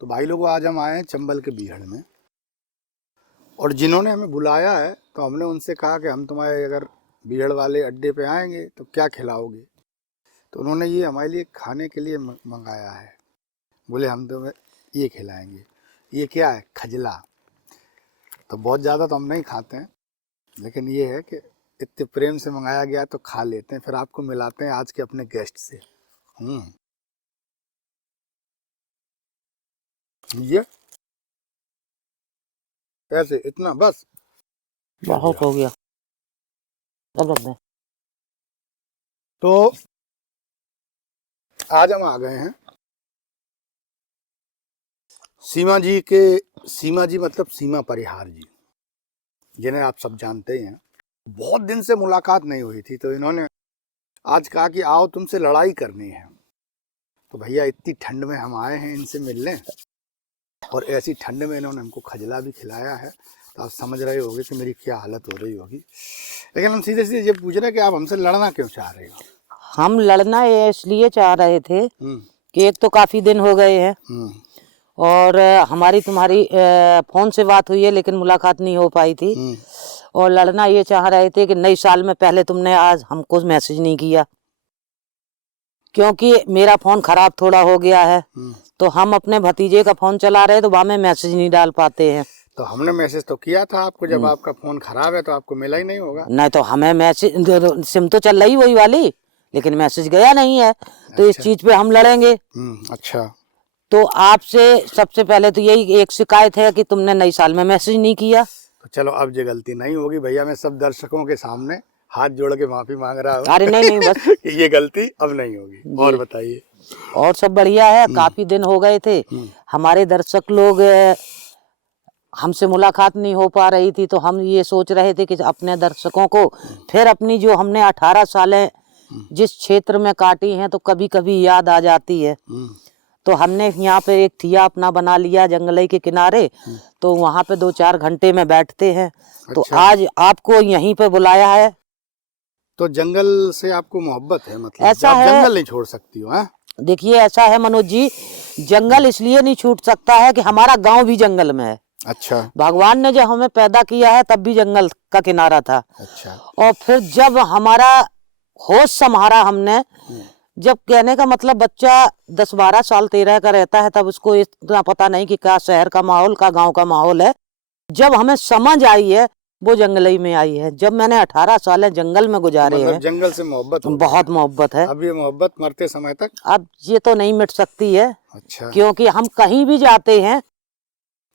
तो भाई लोगों आज हम आए हैं चंबल के बीहड़ में, और जिन्होंने हमें बुलाया है तो हमने उनसे कहा कि हम तुम्हारे अगर बीहड़ वाले अड्डे पे आएंगे तो क्या खिलाओगे। तो उन्होंने ये हमारे लिए खाने के लिए मंगाया है। बोले हम तुम्हें ये खिलाएंगे। ये क्या है? खजला। तो बहुत ज़्यादा तो हम नहीं खाते हैं, लेकिन ये है कि इतने प्रेम से मंगाया गया तो खा लेते हैं। फिर आपको मिलाते हैं आज के अपने गेस्ट से। ये ऐसे इतना बस बहुत हो गया। अब रख दें। तो आज हम आ गए हैं सीमा जी मतलब सीमा परिहार जी, जिन्हें आप सब जानते ही हैं। बहुत दिन से मुलाकात नहीं हुई थी, तो इन्होंने आज कहा कि आओ तुमसे लड़ाई करनी है। तो भैया इतनी ठंड में हम आए हैं इनसे मिलने, और ऐसी ठंड में इन्होंने हमको खजला भी खिलाया है। तो आप समझ रहे होगे कि मेरी क्या हालत हो रही होगी। लेकिन हम सीधे सीधे ये पूछ रहे हैं कि आप हमसे लड़ना क्यों चाह रहे हो? हम लड़ना इसलिए चाह रहे थे कि एक तो काफी दिन हो गए हैं और हमारी तुम्हारी फोन से बात हुई है लेकिन मुलाकात नहीं हो पाई थी। और लड़ना ये चाह रहे थे कि नई साल में पहले तुमने आज हमको मैसेज नहीं किया, क्योंकि मेरा फोन खराब थोड़ा हो गया है। तो हम अपने भतीजे का फोन चला रहे तो वहाँ में मैसेज नहीं डाल पाते हैं। तो हमने मैसेज तो किया था आपको, जब आपका फोन खराब है तो आपको मिला ही नहीं होगा। नहीं तो हमें मैसेज, सिम तो चल रही वही वाली, लेकिन मैसेज गया नहीं है। तो इस चीज पे हम लड़ेंगे। अच्छा। तो आपसे सबसे पहले तो यही एक शिकायत है कि तुमने नई साल में मैसेज नहीं किया। तो चलो अब ये गलती नहीं होगी भैया, मैं सब दर्शकों के सामने हाथ जोड़ के माफी मांग रहा हूँ। अरे नहीं बस ये गलती अब नहीं होगी। और बताइए। और सब बढ़िया है। काफी दिन हो गए थे, हमारे दर्शक लोग हमसे मुलाकात नहीं हो पा रही थी, तो हम ये सोच रहे थे कि अपने दर्शकों को फिर अपनी जो हमने 18 सालें जिस क्षेत्र में काटी हैं तो कभी कभी याद आ जाती है। तो हमने यहाँ पे एक थिया अपना बना लिया जंगल के किनारे, तो वहाँ पे 2-4 घंटे में बैठते हैं। तो आज आपको यहीं पे बुलाया है। तो जंगल से आपको मोहब्बत है, मतलब ऐसा आप है, जंगल नहीं छोड़ सकती हो? देखिए ऐसा है मनोज जी, जंगल इसलिए नहीं छूट सकता है कि हमारा गांव भी जंगल में है। अच्छा। भगवान ने जब हमें पैदा किया है तब भी जंगल का किनारा था। अच्छा। और फिर जब हमारा होश संभारा हमने, जब कहने का मतलब बच्चा 10-12 साल 13 का रहता है तब उसको इतना पता नहीं कि क्या शहर का माहौल का गांव का माहौल है। जब हमें समझ आई है वो जंगल में आई है। जब मैंने 18 साल जंगल में गुजारे हैं। जंगल से मोहब्बत बहुत मोहब्बत है। अब ये मोहब्बत मरते समय तक अब ये तो नहीं मिट सकती है। अच्छा। क्योंकि हम कहीं भी जाते हैं।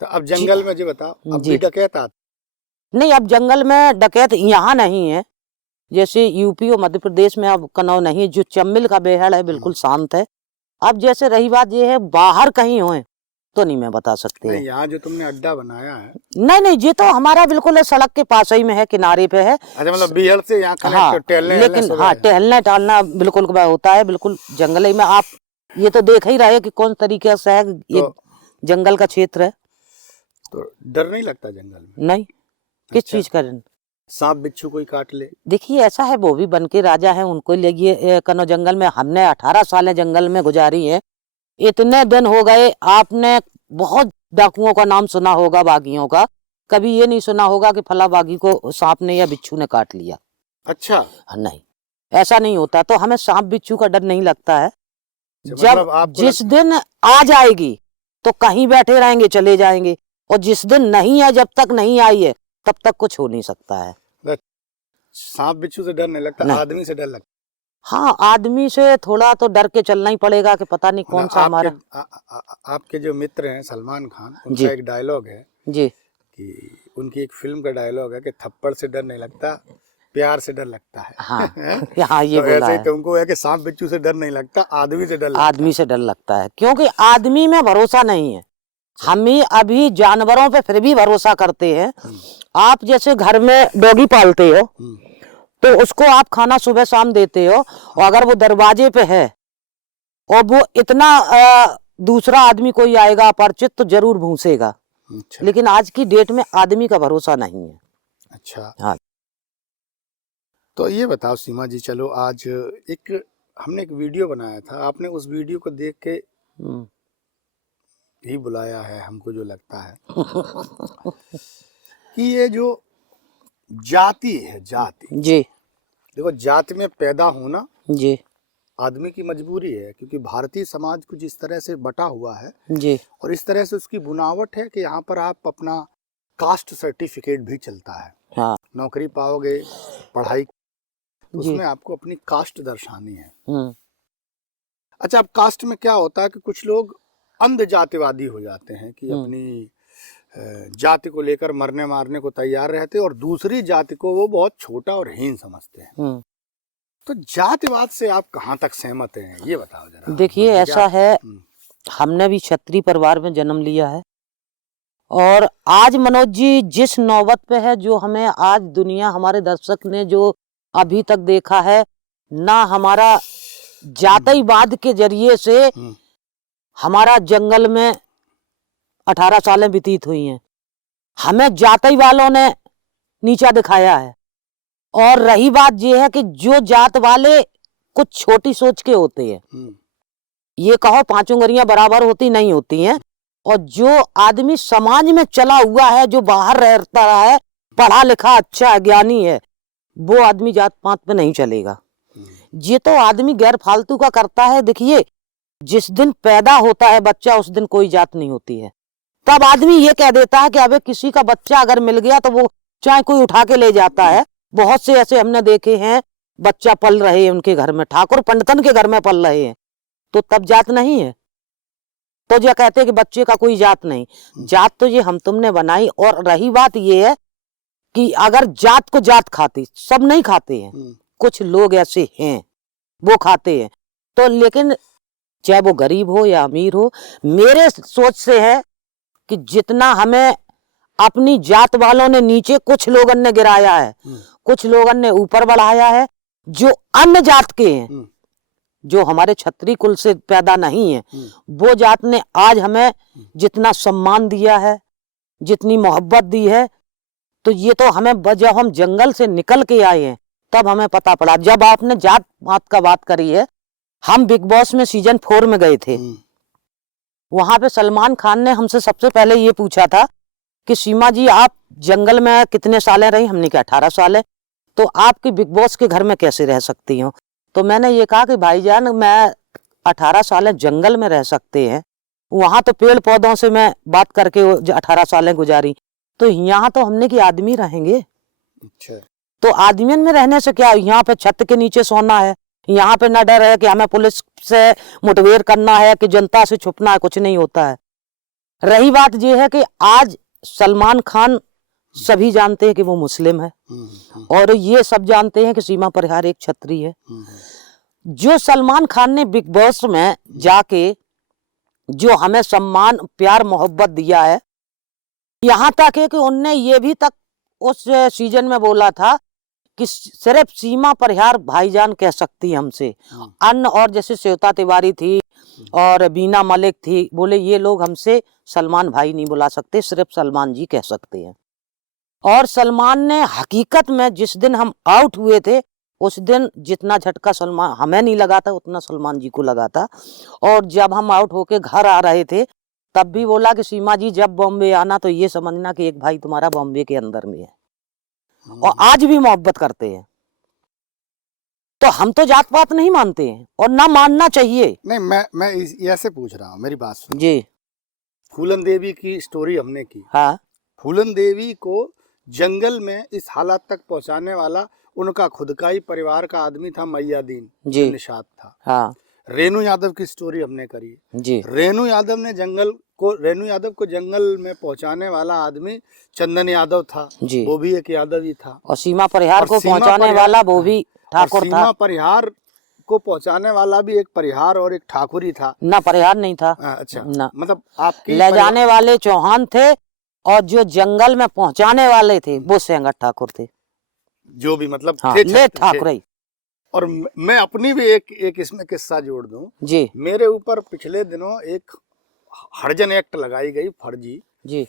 तो अब जंगल में जी बताओ, अब भी डकैत आते? नहीं, अब जंगल में डकैत यहाँ नहीं है। जैसे यूपी और मध्य प्रदेश में अब कनौ नहीं, जो चंबल का बेहड़ है बिल्कुल शांत है। अब जैसे रही बात ये है बाहर कहीं हो तो नहीं मैं बता सकती है। यहाँ जो तुमने अड्डा बनाया है, नहीं ये तो हमारा बिल्कुल सड़क के पास ही में है, किनारे पे है। अच्छा, मतलब बीहड़ से यहाँ कनेक्ट, टहलने लेकिन हाँ टहलना टहलना बिल्कुल होता है, बिल्कुल जंगल ही में। आप ये तो देख ही रहे कि कौन तरीके से है, ये जंगल का क्षेत्र है। तो डर नहीं लगता जंगल में? नहीं। किस चीज का? सांप बिच्छू कोई काट ले? देखिए ऐसा है, वो भी बन के राजा है, उनको लिए कनो जंगल में। हमने 18 साल जंगल में गुजारी है। इतने दिन हो गए, आपने बहुत डाकुओं का नाम सुना होगा, बागियों का। कभी ये नहीं सुना होगा कि फला बागी को सांप ने या बिच्छू ने काट लिया। अच्छा। नहीं, ऐसा नहीं होता। तो हमें सांप बिच्छू का डर नहीं लगता है। जब जिस दिन आ जाएगी तो कहीं बैठे रहेंगे, चले जाएंगे। और जिस दिन नहीं है, जब तक नहीं आई है तब तक कुछ हो नहीं सकता है। सांप बिच्छू से डर नहीं लगता, आदमी से डर लगता? हाँ, आदमी से थोड़ा तो डर के चलना ही पड़ेगा कि पता नहीं कौन सा हमारा। आपके जो मित्र हैं सलमान खान, उनका एक डायलॉग है जी, कि उनकी एक फिल्म का डायलॉग है कि थप्पड़ से डर नहीं लगता, प्यार से डर लगता है। हाँ, हाँ ये तो बोला है। तुमको है कि सांप बिच्छू से डर नहीं लगता, आदमी से डर लगता है। आदमी से डर लगता है, क्योंकि आदमी में भरोसा नहीं है। हम ही अभी जानवरों पे फिर भी भरोसा करते हैं। आप जैसे घर में डॉगी पालते हो तो उसको आप खाना सुबह शाम देते हो, और अगर वो दरवाजे पे है और वो इतना दूसरा आदमी कोई आएगा अपरिचित तो जरूर भूंसेगा। अच्छा। लेकिन आज की डेट में आदमी का भरोसा नहीं है। अच्छा। हाँ। तो ये बताओ सीमा जी, चलो आज हमने एक वीडियो बनाया था, आपने उस वीडियो को देख के ही बुलाया है, हमको जो लगता है कि ये जो जाति है, जाति जी, देखो, जाति में पैदा होना जी, आदमी की मजबूरी है, क्योंकि भारतीय समाज कुछ इस तरह से बटा हुआ है जी, और इस तरह से उसकी बुनावट है कि यहाँ पर आप अपना कास्ट सर्टिफिकेट भी चलता है। हाँ, नौकरी पाओगे, पढ़ाई, तो जी, उसमें आपको अपनी कास्ट दर्शानी है। अच्छा, अब कास्ट में क्या होता है कि कुछ लोग अंध जातिवादी हो जाते हैं कि अपनी जाति को लेकर मरने मारने को तैयार रहते हैं और दूसरी जाति को वो बहुत छोटा और हीन समझते हैं। तो जातिवाद से आप कहाँ तक सहमत हैं, ये बताओ जरा। देखिए, ऐसा है, हमने भी क्षत्रिय परिवार में जन्म लिया है और आज मनोज जी जिस नौबत पे है, जो हमें आज दुनिया, हमारे दर्शक ने जो अभी तक देखा है, ना हमारा जातिवाद के जरिए से हमारा जंगल में 18 सालें व्यतीत हुई हैं, हमें जाति वालों ने नीचा दिखाया है। और रही बात ये है कि जो जात वाले कुछ छोटी सोच के होते हैं, ये कहो 5 उंगलियां बराबर होती नहीं होती हैं, और जो आदमी समाज में चला हुआ है, जो बाहर रहता रहा है, पढ़ा लिखा अच्छा ज्ञानी है, वो आदमी जात पात पे नहीं चलेगा। ये तो आदमी गैर फालतू का करता है। देखिए, जिस दिन पैदा होता है बच्चा, उस दिन कोई जात नहीं होती है। तब आदमी ये कह देता है कि अबे किसी का बच्चा अगर मिल गया तो वो चाहे कोई उठा के ले जाता है। बहुत से ऐसे हमने देखे हैं, बच्चा पल रहे हैं उनके घर में, ठाकुर पंडितन के घर में पल रहे हैं, तो तब जात नहीं है। तो जो कहते हैं कि बच्चे का कोई जात नहीं, जात तो ये हम तुमने बनाई। और रही बात ये है कि अगर जात को जात खाती, सब नहीं खाते हैं, कुछ लोग ऐसे हैं वो खाते हैं। तो लेकिन चाहे वो गरीब हो या अमीर हो, मेरे सोच से है कि जितना हमें अपनी जात वालों ने नीचे, कुछ लोगों ने गिराया है, कुछ लोगों ने ऊपर बढ़ाया है। जो अन्य जात के हैं, जो हमारे क्षत्रिय कुल से पैदा नहीं है, वो जात ने आज हमें जितना सम्मान दिया है, जितनी मोहब्बत दी है, तो ये तो हमें जब हम जंगल से निकल के आए हैं तब हमें पता पड़ा। जब आपने जात पात का बात करी है, हम बिग बॉस में सीजन 4 में गए थे, वहां पे सलमान खान ने हमसे सबसे पहले ये पूछा था कि सीमा जी आप जंगल में कितने सालें रही? हमने कहा 18 साल है। तो आपकी बिग बॉस के घर में कैसे रह सकती हो? तो मैंने ये कहा कि भाईजान, मैं 18 साल जंगल में रह सकते हैं, वहां तो पेड़ पौधों से मैं बात करके 18 सालें गुजारी, तो यहाँ तो हमने कि आदमी रहेंगे। अच्छा। तो आदमियन में रहने से क्या, यहाँ पे छत के नीचे सोना है, यहाँ पे ना डर है कि हमें पुलिस से मुठभेड़ करना है, कि जनता से छुपना है, कुछ नहीं होता है। रही बात ये है कि आज सलमान खान सभी जानते हैं कि वो मुस्लिम है, और ये सब जानते हैं कि सीमा परिहार एक क्षत्रिय है। जो सलमान खान ने बिग बॉस में जाके जो हमें सम्मान, प्यार, मोहब्बत दिया है, यहाँ तक है कि उनने ये भी तक उस सीजन में बोला था कि सिर्फ सीमा परिहार भाईजान कह सकती है हमसे। अन्य और जैसे श्वेता तिवारी थी और बीना मलिक थी, बोले ये लोग हमसे सलमान भाई नहीं बुला सकते, सिर्फ सलमान जी कह सकते हैं। और सलमान ने हकीकत में जिस दिन हम आउट हुए थे, उस दिन जितना झटका सलमान हमें नहीं लगा था, उतना सलमान जी को लगा था। और जब हम आउट होके घर आ रहे थे, तब भी बोला कि सीमा जी जब बॉम्बे आना तो ये समझना कि एक भाई तुम्हारा बॉम्बे के अंदर में है, और आज भी मोहब्बत करते हैं। तो हम तो जात पात नहीं मानते हैं और ना मानना चाहिए। नहीं, मैं ऐसे पूछ रहा हूँ, मेरी बात सुनो जी। फूलन देवी की स्टोरी हमने की। हाँ। फूलन देवी को जंगल में इस हालत तक पहुंचाने वाला उनका खुद का ही परिवार का आदमी था, मैयादीन जी, निषाद था। हाँ। रेणु यादव की स्टोरी हमने करी जी। रेणु यादव को जंगल में पहुंचाने वाला आदमी चंदन यादव था जी। वो भी एक यादव ही था। और सीमा परिहार को पहुंचाने वाला वो भी ठाकुर था। सीमा परिहार को पहुंचाने वाला भी एक परिहार और एक ठाकुर ही था ना, परिहार नहीं था। अच्छा ना, मतलब आपकी ले जाने वाले चौहान थे और जो जंगल में पहुंचाने वाले थे वो सेंगट ठाकुर थे, जो भी मतलब हाँ, ले ठाकुर। और मैं अपनी भी एक इसमें किस्सा जोड़ दूं जी। मेरे ऊपर पिछले दिनों एक हरिजन एक्ट लगाई गई, फर्जी जी,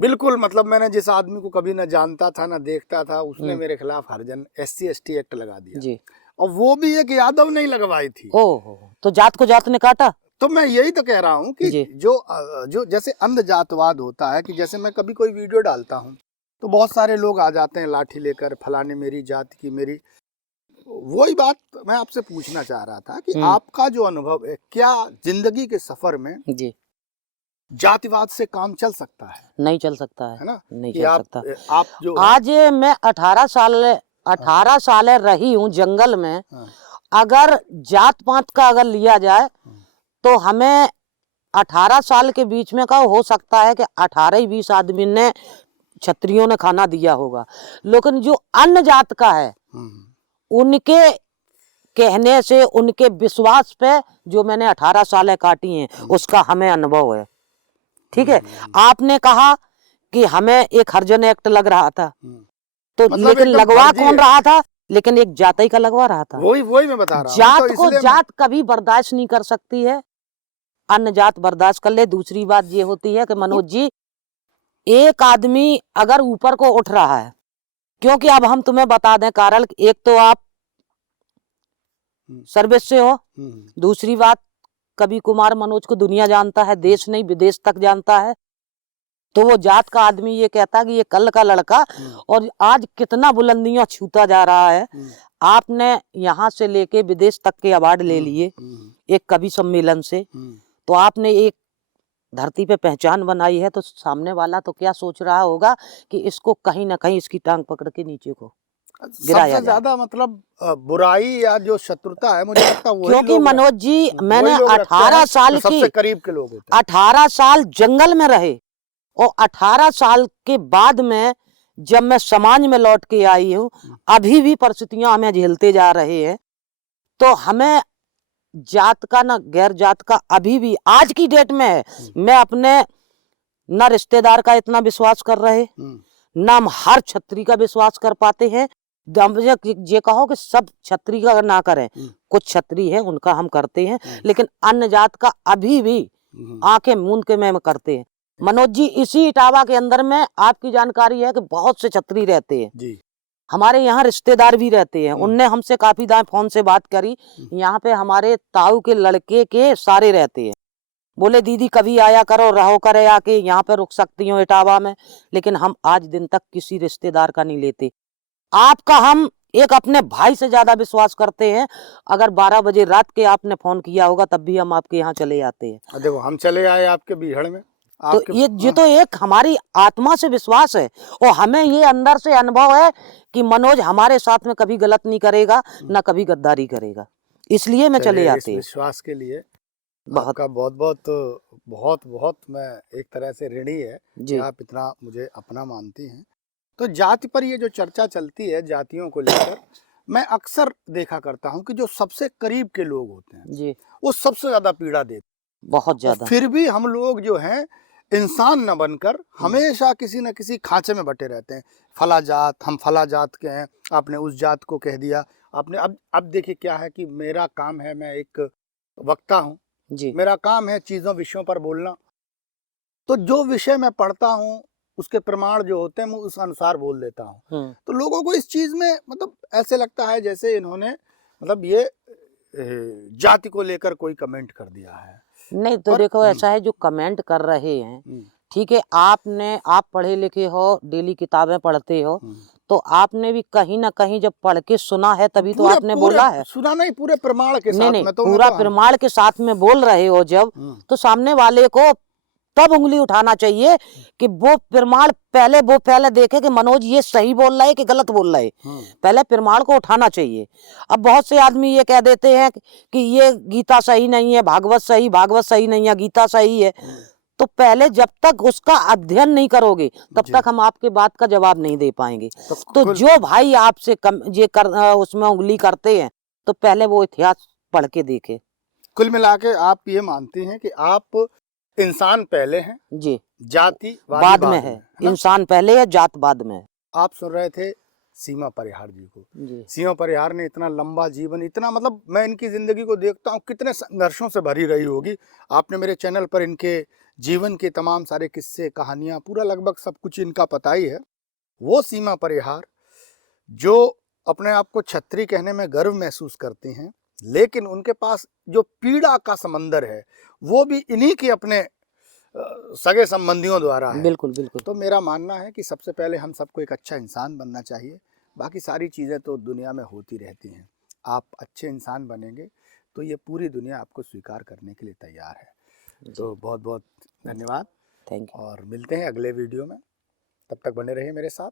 बिल्कुल। मतलब मैंने जिस आदमी को कभी ना जानता था ना देखता था, उसने मेरे खिलाफ हरिजन SC ST एक्ट लगा दिया जी। और वो भी एक यादव नहीं लगवाई थी। ओह, तो जात को जात ने काटा। तो मैं यही तो कह रहा हूँ कि जो जैसे अंध जातवाद होता है, कि जैसे मैं कभी कोई वीडियो डालता हूँ तो बहुत सारे लोग आ जाते हैं लाठी लेकर, फलाने मेरी जात की, मेरी, वही बात मैं आपसे पूछना चाह रहा था कि आपका जो अनुभव है, क्या जिंदगी के सफर में जी जातिवाद से काम चल सकता है? नहीं चल सकता है ना, नहीं कि चल आप सकता। आप जो आज मैं 18 साल रही हूँ जंगल में। अगर जात पात का अगर लिया जाए तो हमें 18 साल के बीच में का हो सकता है कि 18-20 आदमी ने, क्षत्रियों ने खाना दिया होगा, लेकिन जो अन्य जात का है उनके कहने से, उनके विश्वास पे जो मैंने 18 सालें काटी हैं उसका हमें अनुभव है। ठीक है, आपने कहा कि हमें एक हरिजन एक्ट लग रहा था, तो मतलब लेकिन लगवा कौन रहा था? लेकिन एक जाति का लगवा रहा था। वही मैं बता रहा हूं। जात तो को जात कभी बर्दाश्त नहीं कर सकती है, अन्य जात बर्दाश्त कर ले। दूसरी बात ये होती है कि मनोज जी, एक आदमी अगर ऊपर को उठ रहा है, क्योंकि अब हम तुम्हें बता दें कारण, एक तो आप सर्विस से हो, दूसरी बात कवि कुमार मनोज को दुनिया जानता है, देश नहीं विदेश तक जानता है। तो वो जात का आदमी ये कहता कि ये कल का लड़का और आज कितना बुलंदियां छूता जा रहा है। आपने यहाँ से लेके विदेश तक के अवार्ड ले लिए एक कवि सम्मेलन से, तो आपने एक धरती पे पहचान बनाई है, तो सामने वाला तो क्या सोच रहा होगा कि इसको कहीं ना कहीं इसकी टांग पकड़ के नीचे को गिराया सबसे ज्यादा मतलब बुराई या जो शत्रुता है, मुझे लगता है वही क्योंकि मनोज जी मैंने 18 साल की, सबसे करीब के लोग होते हैं। 18 साल जंगल में रहे और 18 साल के बाद में जब मैं समाज में लौट के आई हूँ, अभी भी परिस्थितियां हमें झेलते जा रहे हैं। तो हमें जात का ना गैर जात का अभी भी आज की डेट में है। मैं अपने ना रिश्तेदार का इतना विश्वास कर रहे, ना हम हर छत्री का विश्वास कर पाते हैं। ये कहो कि सब छत्री का ना करें, कुछ छत्री है उनका हम करते हैं, लेकिन अन्य जात का अभी भी आंखें मूंद के मैं करते हैं। मनोज जी, इसी इटावा के अंदर में आपकी जानकारी है कि बहुत से छत्री रहते हैं जी। हमारे यहाँ रिश्तेदार भी रहते हैं, उनने हमसे काफी दाएं फोन से बात करी। यहाँ पे हमारे ताऊ के लड़के के सारे रहते हैं, बोले दीदी कभी आया करो, रहो करे आके, यहाँ पे रुक सकती हो इटावा में। लेकिन हम आज दिन तक किसी रिश्तेदार का नहीं लेते। आपका हम एक अपने भाई से ज्यादा विश्वास करते हैं। अगर 12 बजे रात के आपने फोन किया होगा तब भी हम आपके यहाँ चले जाते हैं। देखो हम चले आए आपके बीहड़ में, तो ये तो एक हमारी आत्मा से विश्वास है और हमें ये अंदर से अनुभव है कि मनोज हमारे साथ में कभी गलत नहीं करेगा, ना कभी गद्दारी करेगा, इसलिए मैं चले जाते हैं। विश्वास के लिए आपका बहुत बहुत मैं एक तरह से ऋणी है कि आप इतना मुझे अपना मानती हैं। तो जाति पर ये जो चर्चा चलती है जातियों को लेकर, मैं अक्सर देखा करता हूँ कि जो सबसे करीब के लोग होते हैं जी, वो सबसे ज्यादा पीड़ा देते, बहुत ज्यादा। फिर भी हम लोग जो हैं इंसान न बनकर हमेशा किसी न किसी खांचे में बटे रहते हैं। फला जात, हम फला जात के हैं, आपने उस जात को कह दिया आपने। अब देखिए क्या है कि मेरा काम है, मैं एक वक्ता हूँ जी, मेरा काम है चीजों विषयों पर बोलना। तो जो विषय मैं पढ़ता हूँ उसके प्रमाण जो होते हैं मैं उस अनुसार बोल देता हूँ। तो लोगों को इस चीज में मतलब ऐसे लगता है जैसे इन्होंने मतलब ये जाति को लेकर कोई कमेंट कर दिया है। नहीं तो देखो ऐसा है, जो कमेंट कर रहे हैं ठीक है, आप पढ़े लिखे हो, डेली किताबें पढ़ते हो, तो आपने भी कहीं ना कहीं जब पढ़ के सुना है तभी तो आपने बोला है। सुना नहीं, पूरे प्रमाण के साथ में, तो पूरा प्रमाण के साथ में बोल रहे हो जब, तो सामने वाले को तब उंगली उठाना चाहिए कि वो प्रमाण पहले देखे कि मनोज ये सही बोल रहा है कि गलत बोल रहा है। पहले प्रमाण को उठाना चाहिए। अब बहुत से आदमी ये कह देते हैं कि ये गीता सही नहीं है, भागवत सही नहीं है, गीता सही है। तो पहले जब तक उसका अध्ययन नहीं करोगे तब तक हम आपके बात का जवाब नहीं दे पाएंगे। तो जो भाई आपसे उसमें उंगली करते हैं तो पहले वो इतिहास पढ़ के देखे। कुल मिला के आप ये मानती हैं कि आप इंसान पहले हैं जी, जाति बाद में है। इंसान पहले है, जात बाद में है। आप सुन रहे थे सीमा परिहार जी को। सीमा परिहार ने इतना लंबा जीवन, इतना मतलब मैं इनकी जिंदगी को देखता हूँ कितने संघर्षों से भरी रही होगी। आपने मेरे चैनल पर इनके जीवन के तमाम सारे किस्से, कहानियां, पूरा लगभग सब कुछ इनका पता ही है। वो सीमा परिहार जो अपने आप को छत्री कहने में गर्व महसूस करती हैं, लेकिन उनके पास जो पीड़ा का समंदर है वो भी इन्हीं के अपने सगे संबंधियों द्वारा है। बिल्कुल बिल्कुल। तो मेरा मानना है कि सबसे पहले हम सबको एक अच्छा इंसान बनना चाहिए, बाकी सारी चीज़ें तो दुनिया में होती रहती हैं। आप अच्छे इंसान बनेंगे तो ये पूरी दुनिया आपको स्वीकार करने के लिए तैयार है। तो बहुत बहुत धन्यवाद, थैंक यू। और मिलते हैं अगले वीडियो में, तब तक बने रहिए मेरे साथ।